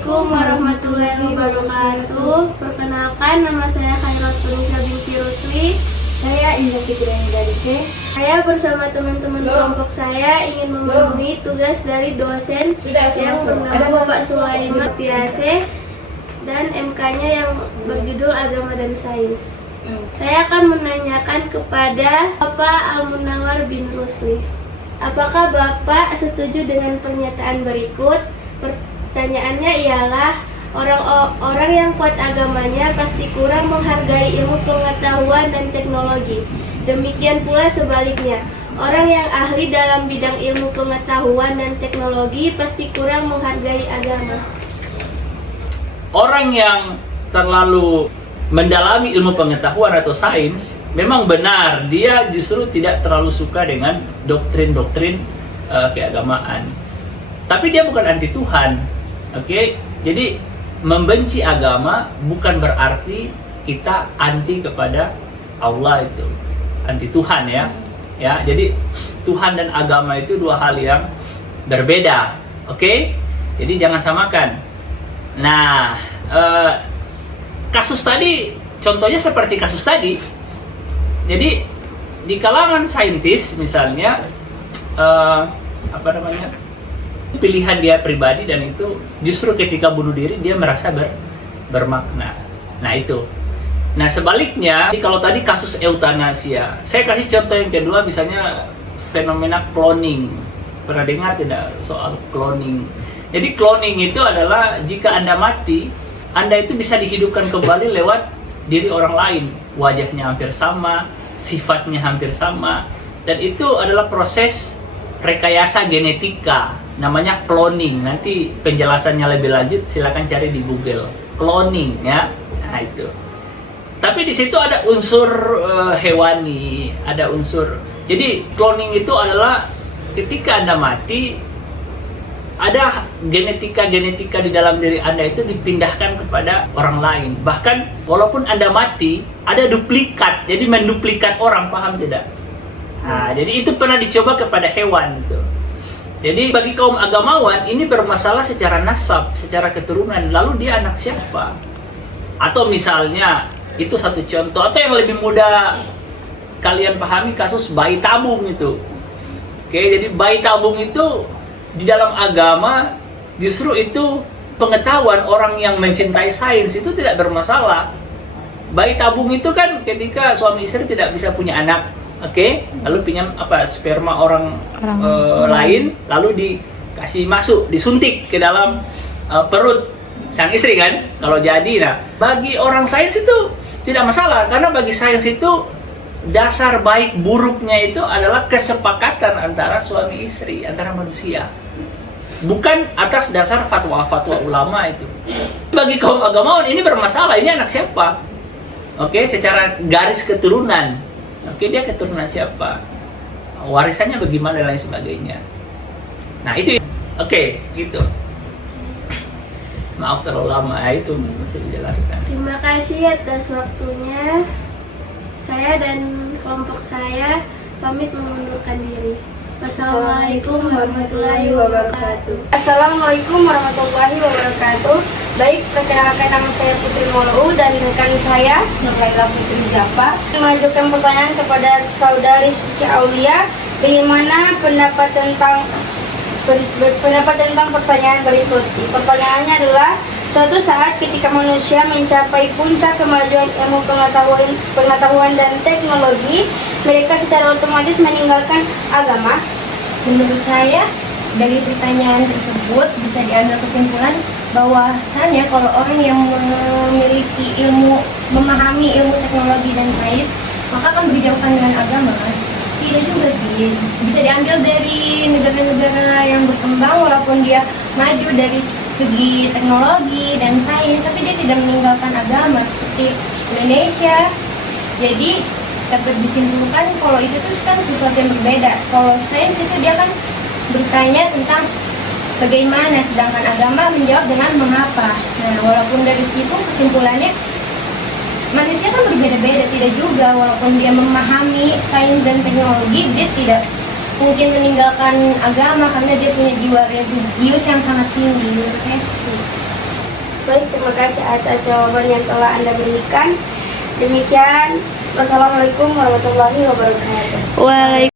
Assalamualaikum warahmatullahi wabarakatuh. Perkenalkan, nama saya Khairatun binti Rusli. Saya Indah Fitriani Gadise. Saya bersama teman-teman kelompok saya ingin memenuhi tugas dari dosen yang bernama Bapak Sulaiman Piase dan MK-nya yang berjudul Agama dan Sains. Saya akan menanyakan kepada Bapak Al-Munawar bin Rusli. Apakah Bapak setuju dengan pernyataan berikut? Pertanyaannya ialah, orang yang kuat agamanya pasti kurang menghargai ilmu pengetahuan dan teknologi. Demikian pula sebaliknya, orang yang ahli dalam bidang ilmu pengetahuan dan teknologi pasti kurang menghargai agama. Orang yang terlalu mendalami ilmu pengetahuan atau sains, memang benar dia justru tidak terlalu suka dengan doktrin-doktrin keagamaan. Tapi dia bukan anti Tuhan, oke? Jadi membenci agama bukan berarti kita anti kepada Allah, itu anti Tuhan ya. Ya, jadi Tuhan dan agama itu dua hal yang berbeda, oke? Jadi jangan samakan. Nah, kasus tadi contohnya seperti kasus tadi. Jadi di kalangan saintis misalnya pilihan dia pribadi, dan itu justru ketika bunuh diri dia merasa bermakna. Nah itu. Nah sebaliknya, kalau tadi kasus eutanasia, saya kasih contoh yang kedua, misalnya fenomena cloning. Pernah dengar tidak soal cloning? Jadi cloning itu adalah jika Anda mati, Anda itu bisa dihidupkan kembali lewat diri orang lain. Wajahnya hampir sama, sifatnya hampir sama, dan itu adalah proses rekayasa genetika, namanya cloning. Nanti penjelasannya lebih lanjut silakan cari di Google, cloning ya. Nah itu. Tapi di situ ada unsur hewani, ada unsur. Jadi cloning itu adalah ketika Anda mati, ada genetika di dalam diri Anda itu dipindahkan kepada orang lain. Bahkan walaupun Anda mati, ada duplikat. Jadi menduplikat orang, paham tidak? Nah, jadi itu pernah dicoba kepada hewan gitu. Jadi bagi kaum agamawan ini bermasalah secara nasab, secara keturunan. Lalu dia anak siapa? Atau misalnya itu satu contoh. Atau yang lebih mudah kalian pahami, kasus bayi tabung itu. Oke, jadi bayi tabung itu di dalam agama justru itu pengetahuan orang yang mencintai sains itu tidak bermasalah. Bayi tabung itu kan ketika suami istri tidak bisa punya anak, lalu pinjam sperma orang lain, lalu dikasih masuk, disuntik ke dalam perut sang istri kan, kalau jadi. Nah, bagi orang sains itu tidak masalah, karena bagi sains itu dasar baik buruknya itu adalah kesepakatan antara suami istri, antara manusia, bukan atas dasar fatwa-fatwa ulama itu. Bagi kaum agamawan ini bermasalah, ini anak siapa? Secara garis keturunan, dia keturunan siapa? Warisannya bagaimana dan lain sebagainya. Nah itu, gitu. Maaf terlalu lama, itu masih dijelaskan. Terima kasih atas waktunya. Saya dan kelompok saya pamit mengundurkan diri. Wassalamualaikum warahmatullahi wabarakatuh. Assalamualaikum warahmatullahi wabarakatuh. Baik, perkenalkan nama saya Putri Molu dan rekan saya Nurlaila Putri Jafar mengajukan pertanyaan kepada saudari Suci Aulia. Bagaimana pendapat tentang pertanyaan berikut? Pertanyaannya adalah, suatu saat ketika manusia mencapai puncak kemajuan ilmu pengetahuan dan teknologi, mereka secara otomatis meninggalkan agama. Menurut saya, dari pertanyaan tersebut bisa diambil kesimpulan bahwasannya kalau orang yang memiliki memahami ilmu teknologi dan sains, maka akan berjauhan dengan agama. Tidak juga sih. Bisa diambil dari negara-negara yang berkembang, walaupun dia maju dari segi teknologi dan sains, tapi dia tidak meninggalkan agama seperti Indonesia. Jadi dapat disimpulkan kalau itu tuh kan sesuatu yang berbeda. Kalau sains itu dia kan bertanya tentang bagaimana, sedangkan agama menjawab dengan mengapa. Nah, walaupun dari situ kesimpulannya manusia kan berbeda-beda, tidak juga walaupun dia memahami sains dan teknologi, dia tidak mungkin meninggalkan agama karena dia punya jiwa religius yang sangat tinggi. Menurut saya itu. terima kasih atas jawaban yang telah Anda berikan. Demikian, wassalamualaikum warahmatullahi wabarakatuh.